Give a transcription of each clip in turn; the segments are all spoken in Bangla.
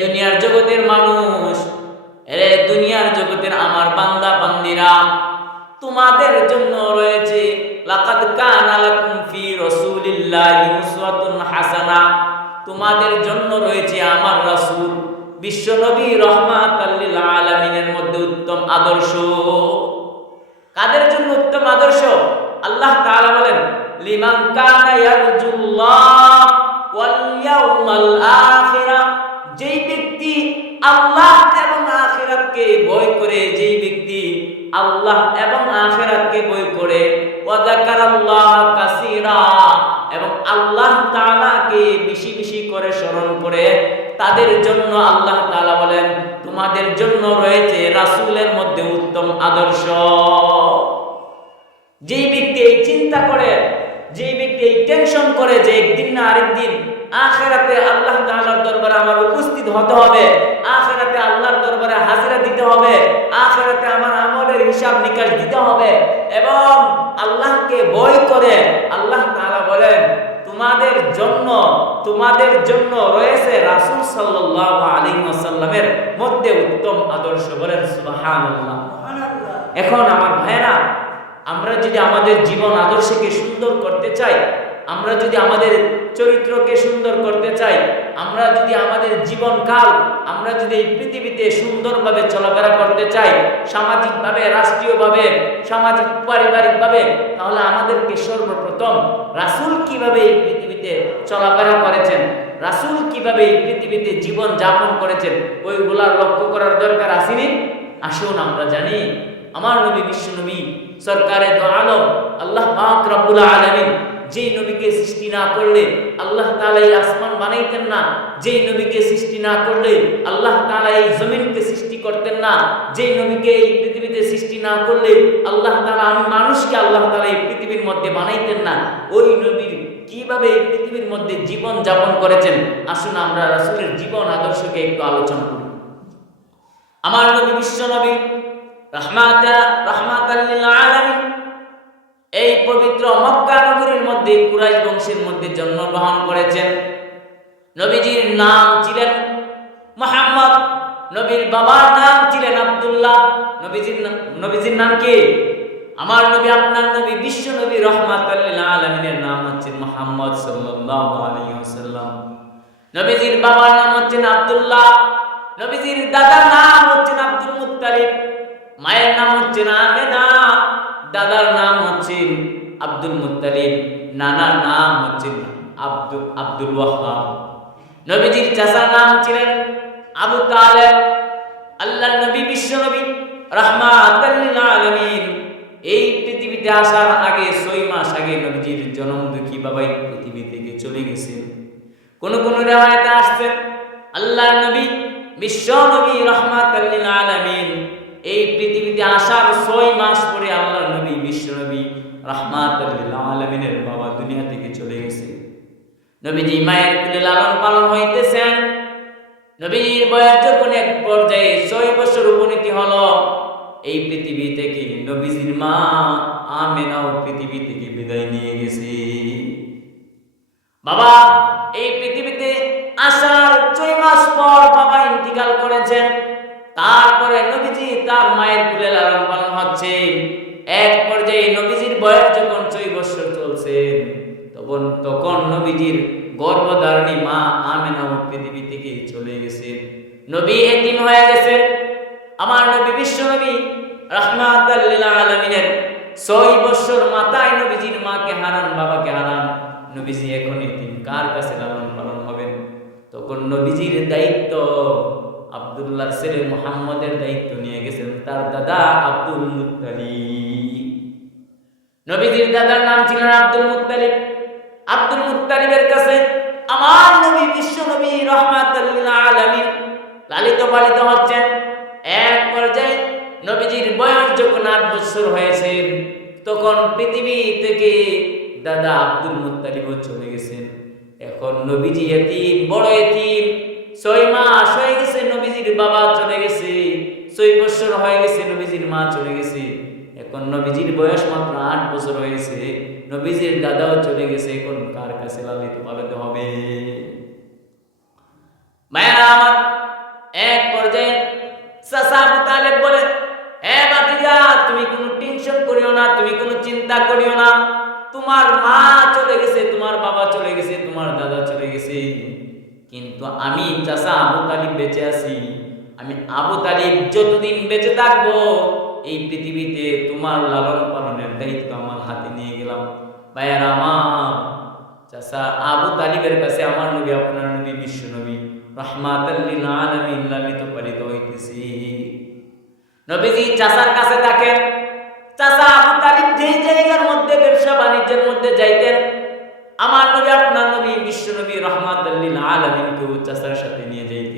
দুনিয়ার জগতের মানুষ দুনিয়ার জগতের আমার বান্দা, বান্দিরা, তোমাদের জন্য রয়েছে তোমাদের জন্য রয়েছে আমার মধ্যে উত্তম আদর্শ। কাদের জন্য উত্তম আদর্শ? আল্লাহ তাআলা বলেন যেই ব্যক্তি আল্লাহ এবং আখিরাতকে ভয় করে, যেই ব্যক্তি আল্লাহ এবং আখিরাতকে ভয় করে এবং আল্লাহ তাআলাকে বেশি বেশি করে স্মরণ করে, তাদের জন্য আল্লাহ তাআলা বলেন, তোমাদের জন্য রয়েছে রাসূলের মধ্যে উত্তম আদর্শ। যেই ব্যক্তি এই চিন্তা করে যেই ব্যক্তি এই টেনশন করে যে একদিন না আরেকদিন আখেরাতে আল্লাহ তাআলার দরবারে আমার উপস্থিত হতে হবে আখেরাতে আল্লাহর দরবারে হাজিরা দিতে হবে আখেরাতে আমার আমলের হিসাব নিকাশ দিতে হবে এবং আল্লাহকে ভয় করে আল্লাহ তাআলা বলেন তোমাদের জন্য তোমাদের জন্য রয়েছে রাসূল সাল্লাল্লাহু আলাইহি ওয়াসাল্লামের মধ্যে উত্তম আদর্শ বলেন সুবহানাল্লাহ। এখন আমার ভাইরা আমরা যদি আমাদের জীবন আদর্শকে সুন্দর করতে চাই, আমরা যদি আমাদের চরিত্রকে সুন্দর করতে চাই, আমরা যদি আমাদের জীবনকাল, আমরা যদি এই পৃথিবীতে সুন্দরভাবে চলাফেরা করতে চাই, সামাজিকভাবে, রাষ্ট্রীয়ভাবে, সামাজিক, পারিবারিকভাবে, তাহলে আমাদেরকে সর্বপ্রথম রাসূল কীভাবে এই পৃথিবীতে চলাফেরা করেছেন, রাসূল কীভাবে এই পৃথিবীতে জীবন যাপন করেছেন, ওইগুলার লক্ষ্য করার দরকার আসেনি? আসুন আমরা জানি। আমার নবী, বিশ্ব নবী সরকারে দো আলম, আল্লাহ পাক রব্বুল আলামিন যেই নবীকে সৃষ্টি না করলে আল্লাহ তাআলা এই আসমান বানাইতেন না, যেই নবীকে সৃষ্টি না করলে আল্লাহ তাআলা এই জমিনকে সৃষ্টি করতেন না, যেই নবীকে এই পৃথিবীতে সৃষ্টি না করলে আল্লাহ তাআলা আমি মানুষকে আল্লাহ তাআলা এই পৃথিবীর মধ্যে বানাইতেন না। ওই নবীর কীভাবে এই পৃথিবীর মধ্যে জীবন যাপন করেছেন? আসুন আমরা রাসূলের জীবন আদর্শকে একটু আলোচনা করি। আমার নবী বিশ্ব নবী এই পবিত্র মক্কা নগরীর মধ্যে কুরাইশ বংশের মধ্যে জন্মগ্রহণ করেছেন। নবীজির নাম ছিলেন মোহাম্মদ, নবীর বাবার নাম ছিলেন আব্দুল্লাহ। নবীজির নবীজির নাম কি? আমার নবী, আপনার নবী, বিশ্ব নবী রহমাতাল লিল আলামিনের নাম হচ্ছে মোহাম্মদ ওয়াসাল্লাম। নবীজির বাবার নাম হচ্ছেন আব্দুল্লাহ। নবীজির দাদার নাম হচ্ছেন আব্দুল মুত্তালিব। মায়ের নাম হচ্ছেন আমেনা দাদার নাম হচ্ছেন আব্দুল মুত্তালিব, নানার নাম হচ্ছেন আব্দুল আব্দুল ওয়াহাব। নবীজির চাচার নাম ছিলেন আবু তালেব। আল্লাহ নবী, বিশ্ব নবী আলামিন। এই পৃথিবীতে আসার আগে ছয় মাস আগে নবীজির জন্ম দুঃখী বাবাই পৃথিবী থেকে চলে গেছেন। কোন কোন রেওয়ায়তে আসছেন আল্লাহ নবী, বিশ্ব নবী, রহমাতাল আলামিন। এই পৃথিবীতে আসার ছয় মাস পরে আল্লাহর নবী, বিশ্ব নবী, রহমাতাল লিল বাবা দুনিয়া থেকে চলে গেছে। নবীজি মায়ের কুলে লালন পালন হইতেছেন। নবীর বয়স যখন এক পর্যায়ে ছয় বছর উপনীতি হলো, এই পৃথিবী থেকে নবীজির মা আমেনাও পৃথিবী থেকে বিদায় নিয়ে গেছে। বাবা, এই পৃথিবীতে আসার ছয় মাস পর বাবা ইন্তিকাল করেছেন। তারপরে নবীজি তার মায়ের কুলে লালন পালন হচ্ছে। এক পর্যায়ে নবীজির বয়স যখন ছয় বছর চলছে, তখন তখন নবীজির গর্ভধারণী মা আমেনাও পৃথিবী থেকে চলে গেছে। নবী এতিম হয়ে গেছে। আমার নবী বিশ্ব নবী রহমাতাল্লিল আলমিনের ছয় বছর মাথায় নবীজির মাকে হারান, বাবাকে হারান। নবীজি এখন এতিম কার কাছে লালন পালন হবেন? তখন নবীজির দায়িত্ব আব্দুল্লাহ ছেলে মোহাম্মদের দায়িত্ব নিয়ে গেছেন, তার দাদা আব্দুল মুত্তালিব। নবীজির দাদার নাম ছিলেন আব্দুল মুত্তালিব। আব্দুল মুত্তালিবের কাছে আমার নবী, বিশ্ব নবী রহমাতুল্লিল আলামিন লালিত পালিত হচ্ছেন। এক পর্যায়ে নবীজির বয়স যখন আট বছর হয়েছে, তখন পৃথিবী থেকে দাদা আব্দুল মুত্তালিবও চলে গেছেন। এখন নবীজি এতিম, বড় এতিম, ছয় মাস হয়ে বাবা চলে গেছে, ছয় বছর হয়ে গেছে, নবীজির মা চলে গেছে। এখন নবীজির বয়স মাত্র আট বছর হয়েছে, নবীজির দাদাও চলে গেছে, এখন কার কাছে লালিত পালিত হবে? মায়েরা আমার, এক পর্যায়ে চাচা আবু তালেব বলে হ্যাঁ বাতিজা তুমি কোনো টেনশন করিও না, তুমি কোনো চিন্তা করিও না। তোমার মা চলে গেছে, তোমার বাবা চলে গেছে, তোমার দাদা চলে গেছে। কিন্তু আমি চাচা আবু তালিব বেঁচে আছি। আমি আবু তালিব যতদিন বেঁচে থাকব, এই পৃথিবীতে তোমার লালন পালনের দায়িত্ব আমার হাতে নিয়ে গেলাম। ভাইয়ার আমার চাচা আবু তালিবের কাছে আমার নবী, আপনার নবী, বিশ্ব নবী রহমাতাল্লিল আলামিন লালিত পালিত হইতেছি। নবীজি চাচার কাছে থাকেন। চাচা আবু তালিব যেই জায়গার মধ্যে, ব্যবসা বাণিজ্যের মধ্যে যাইতেন, আমার নবী, আপনার নবী, বিশ্ব নবী রহমাতাল্লিল আলামিনকেও চাচার সাথে নিয়ে যাইতেন।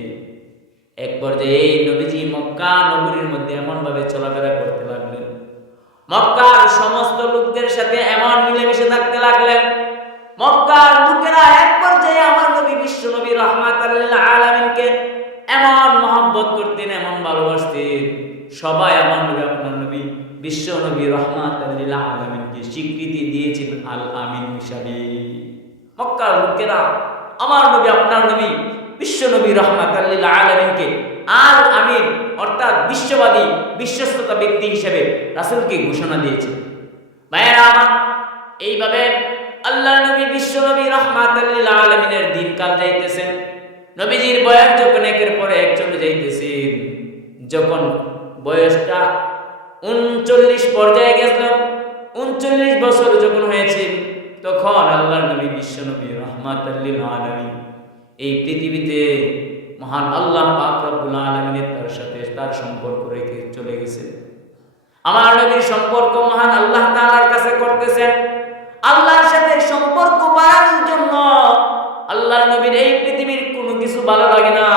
এক পর্যায়ে এই নবীজি মক্কা নগরীর মধ্যে এমন ভাবে চলাফেরা করতে লাগলেন। মক্কার সমস্ত লোকদের সাথে এমন মিলেমিশে থাকতে লাগলেন। মক্কার লোকেরা এক পর্যায়ে আমার নবী বিশ্ব নবী রহমাত আলামিনকে এমন মহব্বত করতেন, এমন ভালোবাসতেন, সবাই আমার নবী আপনার নবী বিশ্ব নবী রহমাত আলামিনকে স্বীকৃতি দিয়েছেন, আল আমিন হিসাবে। মক্কার লোকেরা, আমার নবী, আপনার নবী বিশ্ব নবী রহমাত আলামিনকে আল আমিন, অর্থাৎ বিশ্ববাদী, বিশ্বস্ততা ব্যক্তি হিসেবে রাসুলকে ঘোষণা দিয়েছে। ভাইয়েরা আমার, এইভাবে আল্লাহ নবী বিশ্ব নবী রহমাতাল্লিল আলমিনের দিনকাল যাইতেছেন নবীজির বয়স যখন একের পরে এক চলে যাইতেছেন যখন বয়সটা উনচল্লিশ পর্যায়ে গেছিল, উনচল্লিশ বছর যখন হয়েছে, তখন আল্লাহ নবী বিশ্ব নবী রহমাতাল্লিল আলমিন এই পৃথিবীতে মহান আল্লাহ পাক আলমিনের তার সাথে তার সম্পর্ক রেখে চলে গেছে। আমার নবীর সম্পর্ক মহান আল্লাহ তাআলার কাছে করতেছেন। আল্লাহর সাথে সম্পর্ক বাড়ানোর জন্য আল্লাহর নবীর এই পৃথিবীর কোনো কিছু ভালো লাগে না।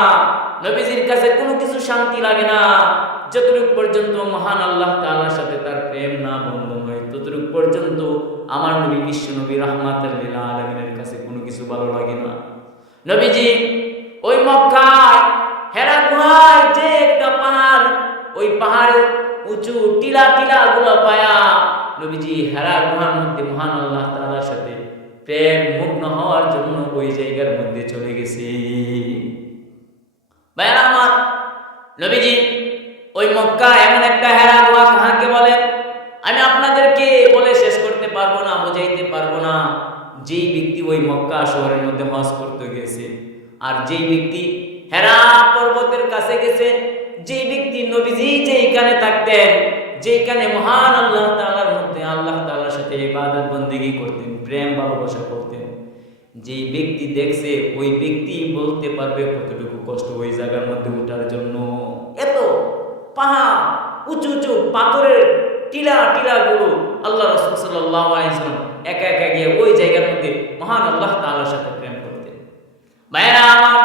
নবীজির কাছে কোনো কিছু শান্তি লাগে না। যতটুক পর্যন্ত মহান আল্লাহ তাআলার সাথে তার প্রেম না বন্ধন হয়, ততটুকু পর্যন্ত আমার নবী বিশ্ব নবী রহমাতুল্লিল আলমিনের কাছে কোনো কিছু ভালো লাগে না। নবীজি, ওই মক্কায় হেরা গুহায় যে একটা পাহাড়, ওই পাহাড়ের উঁচু টিলা টিলা গুলো পায়া নবীজি হেরা গুহার মধ্যে মহান আল্লাহ তাআলার সাথে প্রেম মুগ্ন হওয়ার জন্য ওই জায়গার মধ্যে চলে গেছে। ভাইরা আমার, নবীজি, ওই মক্কা এমন একটা করতে গেছে। আর যেই ব্যক্তি হেরা পর্বতের কাছে গেছে, যেই ব্যক্তি নবীজি যেইখানে থাকতেন, যেইখানে মহান আল্লাহ তাআলার মধ্যে আল্লাহ তাআলার সাথে ইবাদত, বন্দেগী করতেন, প্রেম, ভালোবাসা করতেন, যেই ব্যক্তি দেখছে, ওই ব্যক্তি বলতে পারবে কতটুকু কষ্ট ওই জায়গার মধ্যে ওঠার জন্য। এত পাহাড়, উঁচু উঁচু পাথরের টিলা টিলা গুলো আল্লাহ রসুল সাল্লাহ একা একা গিয়ে ওই জায়গার মধ্যে মহান আল্লাহ তালার সাথে প্রেম করতেন। মায়েরা আমার,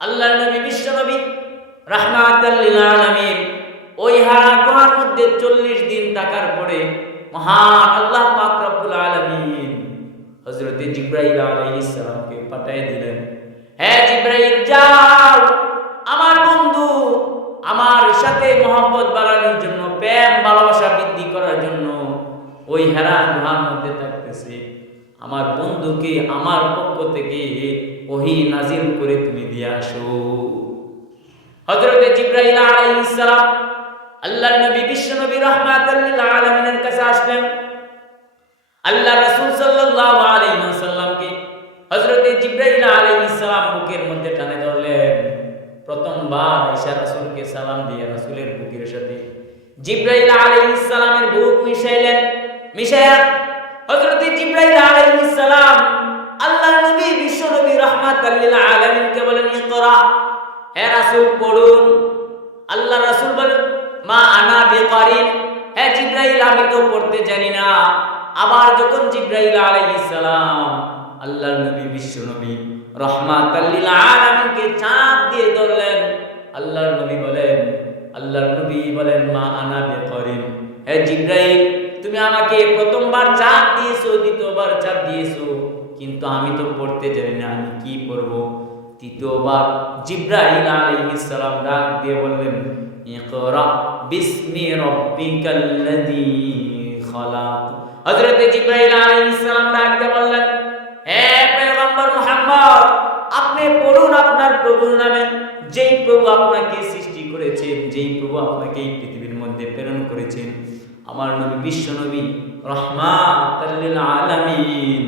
আল্লাহর নবী, বিশ্ব নবী রাহমাতাল্লিল ওই হারা গুহার মধ্যে চল্লিশ দিন থাকার পরে মহান আল্লাহ পাক রব্বুল আলামিন হযরতে জিব্রাইল আলাইহিস সালামকে পাঠিয়ে দিলেন। হ্যাঁ জিব্রাইল, যাও! আমার বন্ধু, আমার সাথে মোহাম্মদ বাড়ানোর জন্য, প্রেম, ভালোবাসা বৃদ্ধি করার জন্য ওই হেরা গুহার মধ্যে থাকতেছে। আমার বন্ধুকে, আমার পক্ষ থেকে ওহি নাজিল করে তুমি দিয়ে আসো। হযরতে জিব্রাইল আলাইহিস সালাম আল্লাহর নবী বিশ্ব নবী লিল আলামিনের কাছে আসলেন। আল্লাহ রাসূল সাল্লাল্লাহু আলাইহি ওয়াসাল্লামকে হযরতে জিব্রাইল আলাইহিস সালাম বুকের মধ্যে টানে ধরলেন। প্রথমবার ঈশা রাসূলকে সালাম দিয়ে রাসূলের বুকের সাথে জিব্রাইল আলাইহিস সালামের বুক মিশাইলেন। মিশায়া হযরতে জিব্রাইল আলাইহিস সালাম নবী বিশ্ব নবী রাহমাতাল লিল আলামিনকে বলেন, ইকরা, হে পড়ুন। আল্লাহ বলেন, মা আনা হে জিব্রাইল, আমি তো পড়তে জানি না। আবার যখন জিব্রাইল নবী, বিশ্ব নবী রহমাতাল লিল আলামিনকে চাপ দিয়ে ধরলেন নবী বলেন নবী বলেন, মা আনা হে জিব্রাইল, তুমি আমাকে প্রথমবার চাপ দিয়েছ, দ্বিতীয়বার চাপ দিয়েছ। কিন্তু আমি তো পড়তে জানি না, আমি কি পড়ব? তৃতীয়বার জিব্রাইল আলাইহিস ডাক দিয়ে বললেন, ইকরা বিসমি রাব্বিকাল্লাযী খালাক। হযরত ডাক দিয়ে বললেন হে পয়গম্বর মুহাম্মদ, আপনি পড়ুন আপনার প্রভুর নামে। যেই প্রভু আপনাকে সৃষ্টি করেছেন, যেই প্রভু আপনাকে এই পৃথিবীর মধ্যে প্রেরণ করেছেন, আমার নবী বিশ্ব নবী রহমান আলামিন।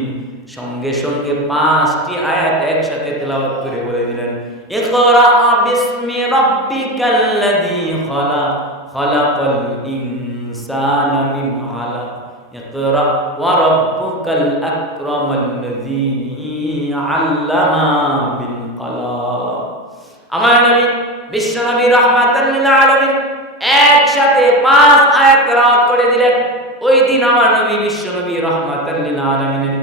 সঙ্গে সঙ্গে পাঁচটি আয়াত একসাথে তেলাওয়াত করে বলে দিলেন, ইকরা বিসমি রাব্বিকাল্লাযী খালাক খালাকাল ইনসানা মিন আলাক ইকরা ওয়া রাব্বুকাল আকরামাল্লাযী আল্লামা বিল কলম। আমার নবী, বিশ্ব নবী রহমাতাল লিল আলামিন একসাথে পাঁচ আয়াত তেলাওয়াত করে দিলেন। ওই দিন আমার নবী বিশ্ব নবী রহমাতাল লিল আলামিনের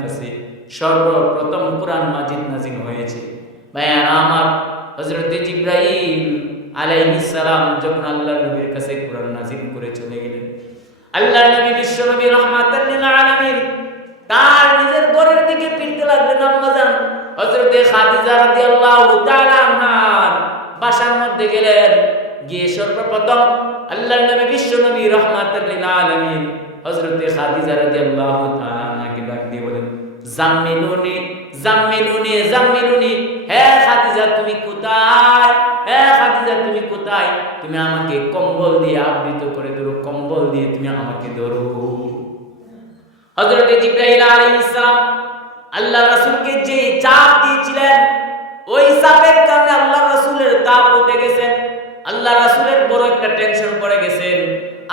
সর্বপ্রথম কোরআন মাজিদ নাজিল হয়েছে। ভাইয়া আমার জিব্রাইল আলাইহিসসালাম যখন আল্লাহর নবীর কাছে কোরআন নাজিল করে চলে গেলেন। আল্লাহর নবী বিশ্ব নবী আলামিন তার নিজের ঘরের দিকে ফিরতে লাগলেন আম্মাজান। হযরত খাদিজা রাদিয়াল্লাহু তাআলা আনহার বাসার মধ্যে গেলেন। গিয়ে সর্বপ্রথম আল্লাহর নবী বিশ্ব নবী রহমাতুল লিল আলামিন হযরত খাদিজা রাদিয়াল্লাহু তাআলা আনহাকে ডাক দিয়ে বলেন জাম্মিলুনি জাম্মিলুনি জাম্মিলুনি হে খাদিজা, তুমি কোথায়? হে খাদিজা, তুমি কোথায়? তুমি আমাকে কম্বল দিয়ে আবৃত করে ধরো, কম্বল দিয়ে তুমি আমাকে ধরো। হযরত জিব্রাইল আলাইহিস সালাম আল্লাহ রাসূলকে যে চাপ দিয়েছিলেন, ওই চাপের কারণে আল্লাহ রাসূলের তাপ উঠে গেছেন আল্লাহ রাসূলের বড় একটা টেনশন পড়ে গেছেন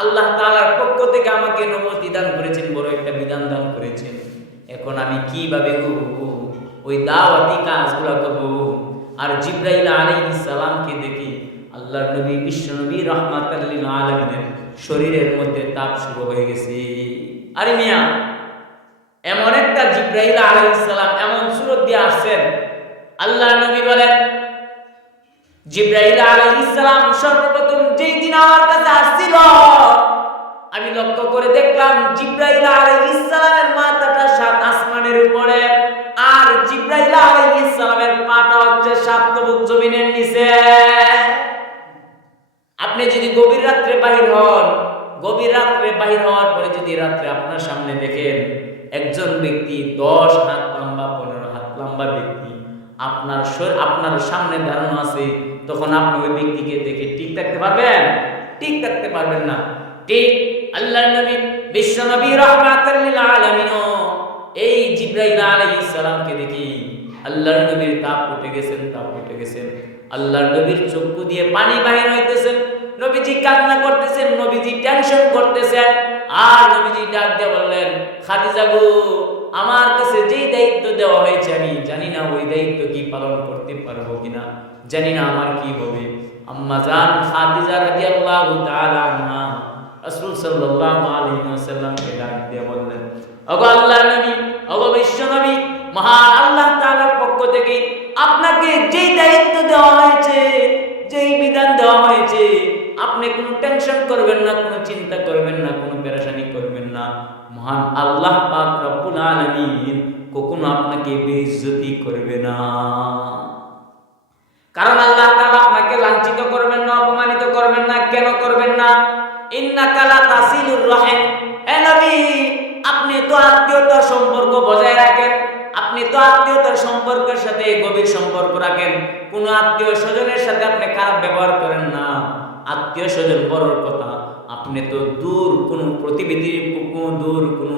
আল্লাহ তাআলার পক্ষ থেকে আমাকে নবতি দান করেছেন, বড় একটা বিধান দান করেছেন। এখন আমি কীভাবে করব? ওই দাওয়াতি কাজগুলো করব। আর জিব্রাইল আলাইহিস সালামকে দেখি আল্লাহর নবী, বিশ্ব নবী রহমাতাল লিল আলামিনের শরীরের মধ্যে তাপ শুরু হয়ে গেছে। আরে মিয়া, এমন একটা জিব্রাইল আলাইহিস সালাম এমন সুরত দিয়ে আসছেন। আল্লাহ নবী বলেন, জিব্রাইল আলাইহিস সালাম সর্বপ্রথম যেই দিন আমার কাছে আসছিল আমি লক্ষ্য করে দেখলাম জিব্রাইল আলাইহিস সালামের মাথাটা সাত আসমানের উপরে, আর জিব্রাইল আলাইহিস সালামের পাটা হচ্ছে সাত তবুক জমিনের নিচে। আপনি যদি গভীর রাত্রে বাহির হন, গভীর রাত্রে বাহির হওয়ার পরে যদি রাত্রে আপনার সামনে দেখেন একজন ব্যক্তি দশ হাত লম্বা, পনেরো হাত লম্বা ব্যক্তি, আপনার আপনার সামনে দাঁড়ানো আছে, তখন আপনি ওই ব্যক্তিকে দেখে ঠিক থাকতে পারবেন? ঠিক থাকতে পারবেন না। ঠিক আল্লাহ নবী, বিশ্ব নবী রহমাতাল লিল আলামিন এই জিব্রাইল আলাইহিস সালামকে দেখি। আল্লাহর নবীর তাপ উঠে গেছেন, তাপ উঠে গেছেন। আল্লাহর নবীর চক্ষু দিয়ে পানি বাহির হইতেছেন। নবীজি কান্না করতেছেন, নবীজি টেনশন করতেছেন। আর নবীজি ডাক দিয়ে বললেন, খাদিজা গো, আমার কাছে যেই দায়িত্ব দেওয়া হয়েছে আমি জানি না ওই দায়িত্ব কি পালন করতে পারব কিনা। জানি না আমার কি হবে। আম্মা জান খাদিজা রাদিয়াল্লাহু তাআলা আনহা রাসূল সাল্লাল্লাহু আলাইহি ওয়াসাল্লামকে ডাক দিয়ে বললেন, ওগো আল্লাহর নবী, ওগো বিশ্ব নবী, মহান আল্লাহ তাআলার পক্ষ থেকে আপনাকে যেই দায়িত্ব দেওয়া হয়েছে, যেই বিধান দেওয়া হয়েছে, আপনি কোনো টেনশন করবেন না, কোনো চিন্তা করবেন না, কোনো পেরেশানি করবেন না। মহান আল্লাহ পাক রব্বুল আলামিন কখনো আপনাকে বেইজ্জতি করবে না। কারণ আল্লাহ তাআলা আপনাকে লাঞ্ছিত করবেন না, অপমানিত করবেন না, কেন করবেন না? আপনি তো আত্মীয়তার সম্পর্ক বজায় রাখেন, আপনি তো আত্মীয়তার সম্পর্কের সাথে গভীর সম্পর্ক রাখেন, কোন আত্মীয় স্বজনের সাথে আপনি খারাপ ব্যবহার করেন না। আত্মীয় স্বজন বড়র কথা, আপনি তো দূর কোন প্রতিবেদীর দূর কোন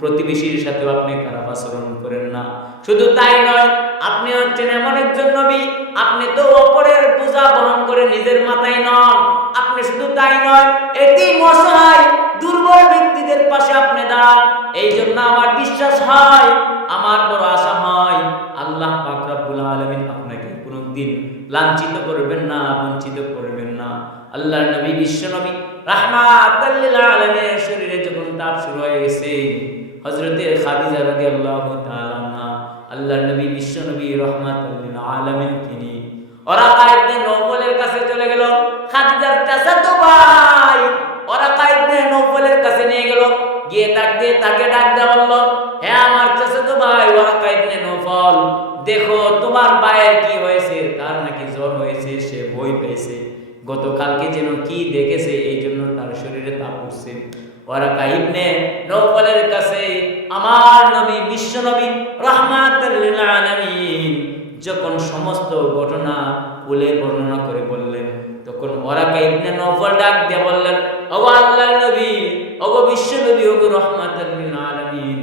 প্রতিবেশীর সাথেও আপনি খারাপ আচরণ করেন না। শুধু তাই নয়, আপনি হচ্ছেন এমন একজন নবী, আপনি তো অপরের পূজা বহন করে নিজের মাথায় নন শুধু তাই নয় এটি মশাই দুর্বল ব্যক্তিদের পাশে আপনি দাঁড়ান। এই জন্য আমার বিশ্বাস হয়, আমার বড় আশা হয়, আল্লাহ পাক রব্বুল আলামিন আপনাকে কোনোদিন লাঞ্ছিত করবেন না, বঞ্চিত করবেন না। আল্লাহর নবী, বিশ্ব নবী, রাহমাতাল লিল আলামিনের শরীরে যখন তাপ শুরু হয়ে গেছে, হযরতে খাদিজা তাআলা আনহা, আল্লাহর নবী, বিশ্ব নবী, রহমাতুল লিল আলামিন ওরা কাইবনে নওফলের কাছে চলে গেল। খাদিজার চাচাতো ভাই, ওরা কাইবনে নওফলের কাছে নিয়ে গেল। গিয়ে তাক দিয়ে তাকে ডাক দেওয়া বলল, হে আমার চাচাতো ভাই, ওরা কাইবনে নওফল দেখো, তোমার ভাইয়ের কি হয়েছে? তার নাকি জ্বর হয়েছে? সে বই পেয়েছে। গতকালকে যেন কি দেখেছে, এই জন্য তার শরীরে তাপ উঠছে। ওরা কাইবনে নৌফলের কাছে, আমার নবী, বিশ্ব নবী রহমাতুল্লিল আলামিন যখন সমস্ত ঘটনা বলে বর্ণনা করে বললেন, তখন ওরা কাইবনে নৌফল ডাক দিয়ে বললেন ও আল্লাহর নবী, ওগো বিশ্ব নবী ওগো রহমাতুল্লিল আলামিন,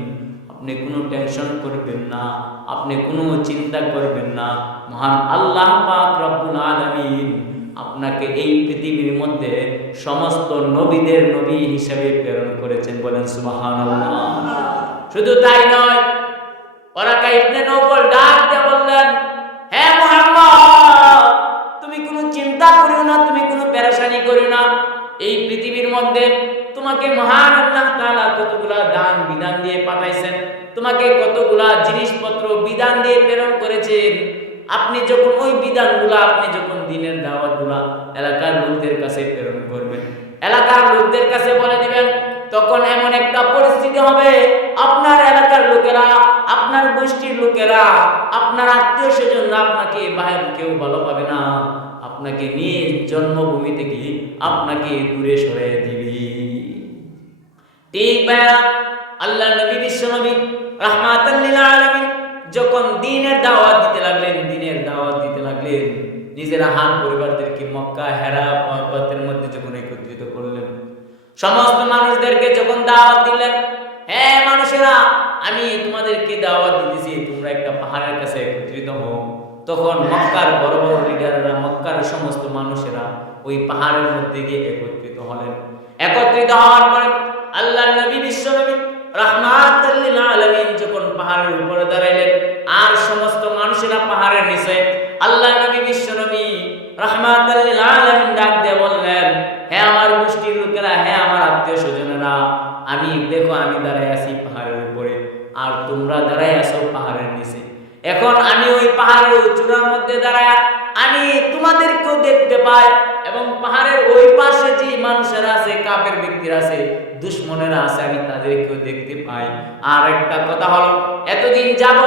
আপনি কোনো টেনশন করবেন না, আপনি কোনো চিন্তা করবেন না, মহান আল্লাহ পাক রব্বুল আলামিন আপনাকে এই পৃথিবীর মধ্যে সমস্ত নবীদের নবী হিসেবে প্রেরণ করেছেন বলেন সুবহানাল্লাহ। শুধু তাই নয় ওরা ইবনে নৌফল ডাক তোমাকে মহান আল্লাহ তাআলা কতগুলা দান বিধান দিয়ে পাঠাইছেন, তোমাকে কতগুলা জিনিসপত্র বিধান দিয়ে প্রেরণ করেছেন, আপনি যখন ওই বিধানগুলো আপনি যখন দিনের দাওয়াতগুলা এলাকার লোকদের কাছে প্রেরণ করবেন, এলাকার লোকদের কাছে বলে দিবেন, তখন এমন একটা পরিস্থিতি হবে, আপনার এলাকার লোকেরা, আপনার গোষ্ঠীর লোকেরা, আপনার আত্মীয় স্বজনরা আপনাকে বাইরে কেউ ভালো পাবে না, আপনাকে নিয়ে জন্মভূমি থেকে আপনাকে দূরে সরে দিবি। ঠিক ভাইয়া আল্লাহ নবী, বিশ্ব নবী রহমাতাল্লিল যখন দিনের দাওয়াত দিতে লাগলেন, দিনের দাওয়াত দিতে লাগলেন, নিজের হান পরিবারদেরকে মক্কা হেরা পর্বতের মধ্যে যখন একত্রিত করলেন, সমস্ত মানুষদেরকে যখন দাওয়াত দিলেন হ্যাঁ মানুষেরা, আমি তোমাদেরকে দাওয়াত দিতেছি, তোমরা একটা পাহাড়ের কাছে একত্রিত হও। তখন মক্কার বড় বড় লিডাররা মক্কার সমস্ত মানুষেরা ওই পাহাড়ের মধ্যে গিয়ে একত্রিত হলেন। একত্রিত হওয়ার পরে আল্লাহ নবী বিশ্ব নবী আলামিন যখন পাহাড়ের উপরে দাঁড়াইলেন, আর সমস্ত মানুষেরা পাহাড়ের নিচে, আল্লাহ নবী বিশ্ব নবী আলামিন ডাক দিয়ে বললেন, হে আমার গোষ্ঠীর লোকেরা, হে আমার আত্মীয় স্বজনেরা, আমি দেখো, আমি দাঁড়াই আছি পাহাড়ের উপরে, আর তোমরা দাঁড়াই আছো পাহাড়ের নিচে। এখন আমি ওই পাহাড়ের চূড়ার মধ্যে দাঁড়ায়, আমি তোমাদেরকেও দেখতে পাই এবং পাহাড়ের ওই পাশে যে মানুষেরা আছে কাপের ব্যক্তিরা আছে, দুশ্মনেরা আছে, আমি তাদেরকেও দেখতে পাই। আর একটা কথা হলো, এতদিন যাব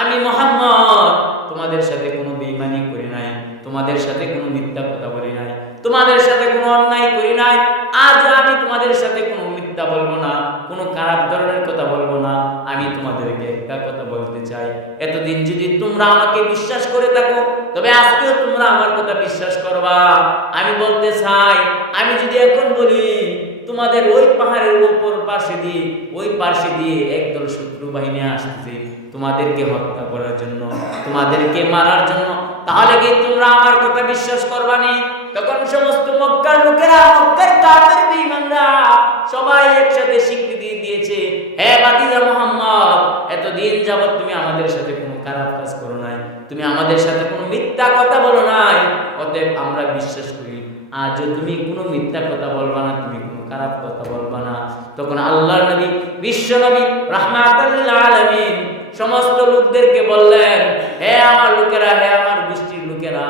আমি মোহাম্মদ, তোমাদের সাথে কোনো বেইমানি করি নাই, তোমাদের সাথে কোনো মিথ্যা কথা বলি নাই, তোমাদের সাথে কোনো অন্যায় করি নাই, আজ আমি তোমাদের সাথে কোনো মিথ্যা বলব না, কোনো খারাপ ধরনের কথা বলব না, আমি তোমাদেরকে একটা কথা বলতে চাই। এতদিন যদি তোমরা আমাকে বিশ্বাস করে থাকো তবে আজকেও তোমরা আমার কথা বিশ্বাস করবা। আমি বলতে চাই, আমি যদি এখন বলি, তোমাদের ওই পাহাড়ের উপর পাশে দিয়ে, ওই পাশে দিয়ে একদল শত্রু বাহিনী আসতেছে, তোমাদেরকে হত্যা করার জন্য, তোমাদেরকে মারার জন্য, তাহলে কি তোমরা আমার কথা বিশ্বাস করবানি তখন সমস্ত মক্কার লোকেরা, মক্কার কাফের বেঈমানরা সবাই একসাথে স্বীকৃতি অতএব আমরা বিশ্বাস করি। আজও তুমি কোনো মিথ্যা কথা বলবা না, তুমি কোনো খারাপ কথা বলবা না, তখন আল্লাহর নবী, বিশ্ব নবী রহমাতুল্লাহ সমস্ত লোকদেরকে বললেন, হে আমার লোকেরা, হে আমার গোষ্ঠীর লোকেরা,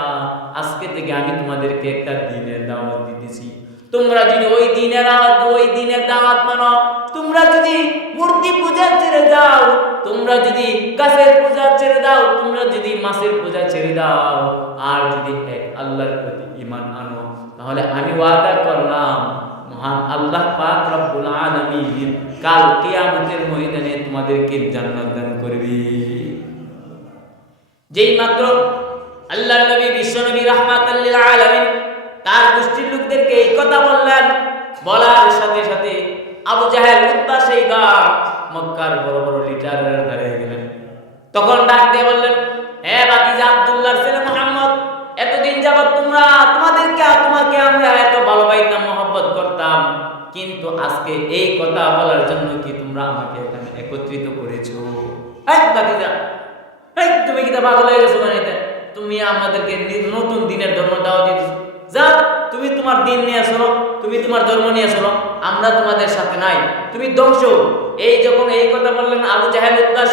আজকে থেকে আমি তোমাদেরকে একটা দিনের দাওয়াত দিতেছি। তোমরা যদি ওই দিনের দাওয়াত ওই দিনের দাওয়াত মানো তোমরা যদি মূর্তি পূজা ছেড়ে দাও, তোমরা যদি গাছের পূজা ছেড়ে দাও, তোমরা যদি মাছের পূজা ছেড়ে দাও, আর যদি এক আল্লাহর প্রতি ঈমান আনো, তাহলে আমি ওয়াদা করলাম, মহান আল্লাহ পাক রব্বুল আলামিন কাল কিয়ামতের ময়দানে তোমাদেরকে জান্নাত দান করবে। যেই মাত্র আল্লাহ নবী, বিশ্ব নবী লিল আলামিন তার গোষ্ঠীর লোকদেরকে এই কথা বললেন, বলার সাথে সাথে আবু জাহেল উতবা সাইবা মক্কার বড় বড় লিডাররা দাঁড়িয়ে গেলেন। তখন ডাক দিয়ে বললেন হে বাতিজা আব্দুল্লাহর ছেলে মোহাম্মদ, এতদিন যাবত তোমরা তোমাদেরকে তোমাকে আমরা এত ভালোবাসতাম মহব্বত করতাম। কিন্তু আজকে এই কথা বলার জন্য কি তোমরা আমাকে এখানে একত্রিত করেছ? এই বাতিজা এই তুমি কি পাগল হয়ে গেছো মানে? তুমি আমাদেরকে নতুন দিনের ধর্ম দাওয়া দিতেছো যা তুমি তোমার দিন নিয়ে চলো, তুমি তোমার ধর্ম নিয়ে চলো। আমরা তোমাদের সাথে নাই। তুমি ধ্বংস এই যখন এই কথা বললেন আবু জাহেদ উদ্দা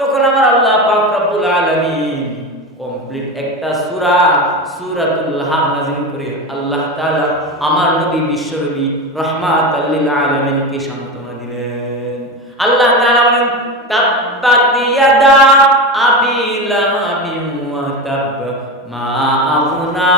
তখন আমার আল্লাহ পাক রব্বুল আলামিন কমপ্লিট একটা সূরা, সূরাতুল হাম নাযিল করে আল্লাহ তাআলা আমার নবী, বিশ্বনবী রহমাতাল লিল আলামিন কে সান্ত্বনা দিলেন। আল্লাহ তাআলা বলেন, তাব্বাত ইয়াদা আবি মা আগুনা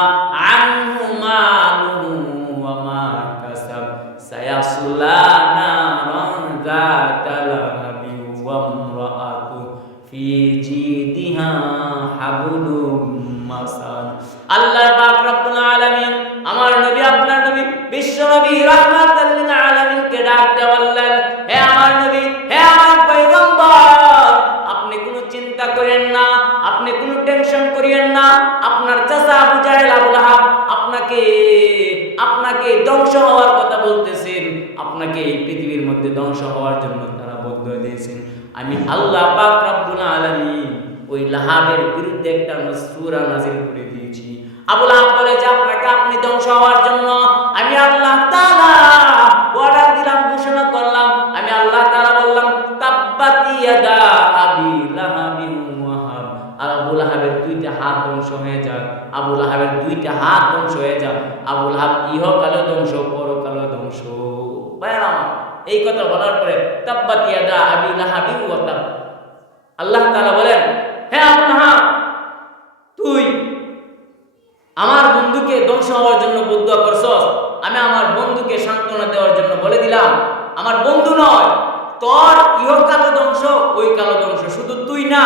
আপনি কোনো চিন্তা করেন না, আপনি কোনো টেনশন করিয়েন না, আপনার চাচা আবু জাহেল আপনাকে আপনাকে ধ্বংস হওয়ার কথা বলতেছেন, আপনাকে এই পৃথিবীর মধ্যে ধ্বংস হওয়ার জন্য তারা বদ্ধ দিয়েছেন। আমি আল্লাহ পাক ওই লাহাবের বিরুদ্ধে একটা সূরা নাযিল করে দিয়েছি। আবুল আহাব বলে, যে আপনাকে আপনি ধ্বংস হওয়ার জন্য আমি আল্লাহ তাআলা অর্ডার দিলাম, ঘোষণা করলাম। আমি আল্লাহ তাআলা বললাম ইয়াদা আবি লাহাবিন ওয়াহাব। আর আবুল আহাবের দুইটা হাত ধ্বংস হয়ে যাক। আবুল আহাবের দুইটা হাত ধ্বংস হয়ে যাক। আবুল আহাব ইহকালে ধ্বংস, পরকালে ধ্বংস। এই কথা বলার পরে, তাব্বাত ইয়াদা আবি লাহাবি আল্লাহ তাআলা বলেন হে আবুল আহাব তুই আমার বন্ধুকে ধ্বংস হওয়ার জন্য বুদ্ধ করছস? আমি আমার বন্ধুকে সান্ত্বনা দেওয়ার জন্য বলে দিলাম। আমার বন্ধু নয়, তোর ইহকালো ধ্বংস, ওই কালো ধ্বংস। শুধু তুই না,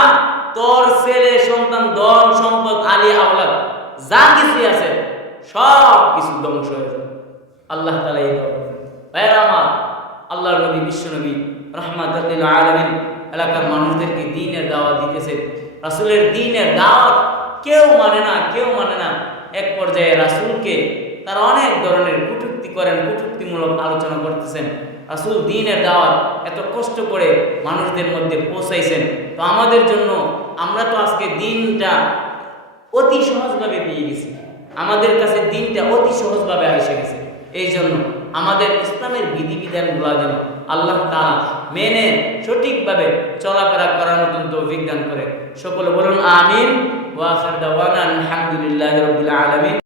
তোর ছেলে, সন্তান, ধন, সম্পদ, আলী, আওলাদ, যা কিছু আছে, সব কিছু ধ্বংস হয়ে আল্লাহ তালা এই। ভাইয়েরা আমার, আল্লাহর নবী, বিশ্ব নবী রহমাতুল্লিল আলমিন, এলাকার মানুষদেরকে দিনের দাওয়াত দিতেছে। রাসূলের দিনের দাওয়াত কেউ মানে না, কেউ মানে না। এক পর্যায়ে রাসুলকে তারা অনেক ধরনের কুটুক্তি করেন, কুটুক্তিমূলক আলোচনা করতেছেন। রাসূল দিনের দাওয়াত এত কষ্ট করে মানুষদের মধ্যে পৌঁছাইছেন। তো আমাদের জন্য আমরা তো আজকে দিনটা অতি সহজভাবে পেয়ে গেছি। আমাদের কাছে দিনটা অতি সহজভাবে এসে গেছে। এই জন্য আমাদের ইসলামের বিধিবিধানগুলো যেন আল্লাহ তাআলা মেনে সঠিকভাবে চলাফেরা করার মতন তৌফিক দান করে সকলে বলুন আমিন ওয়া আখির দাওয়ানা আলহামদুলিল্লাহি রাব্বিল আলামিন